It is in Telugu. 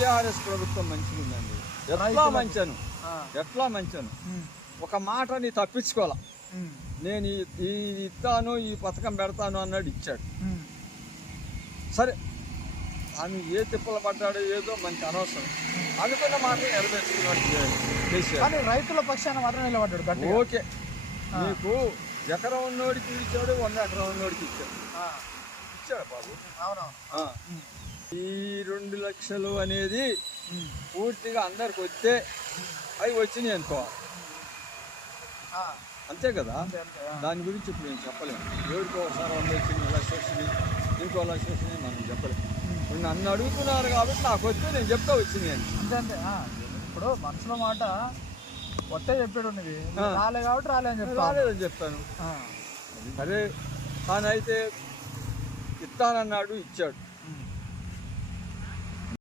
టీఆర్ఎస్ ప్రభుత్వం మంచిగా ఉందండి. ఎట్లా మంచాను ఒక మాటని తప్పించుకోవాలా. నేను ఈ ఇస్తాను, ఈ పథకం పెడతాను అన్నాడు, ఇచ్చాడు. సరే ఆమె ఏ తిప్పలు పడ్డాడో ఏదో మనకి అనవసరం. అనుకున్న మాట నెరవేర్చుకున్నాడు కేసీఆర్. రైతుల పక్షాన మాత్రం నిలబడ్డాడు. ఓకే, నీకు ఎకరం ఉన్నోడికి ఇచ్చాడు, 100 ఎకరం ఉన్నోడికి ఇచ్చాడు బాబు. ఈ 2 లక్షలు అనేది పూర్తిగా అందరికి వస్తే అవి వచ్చినాయి అనుకో, అంతే కదా. దాని గురించి ఇప్పుడు నేను చెప్పలేము. ఎవరికో ఒకసారి 100 వచ్చింది, 1 లక్ష వచ్చింది, ఇంకో 1 లక్ష వచ్చింది, మనం చెప్పలేము. ఇప్పుడు నన్ను అడుగుతున్నారు కాబట్టి నాకు వస్తే నేను చెప్తా వచ్చింది అని. అంతే. ఇప్పుడు మనసులో మాట వస్తే చెప్పాడు, రాలే కాబట్టి రాలేదని చెప్తాను. సరే, కానీ అయితే ఇస్తానన్నాడు, ఇచ్చాడు.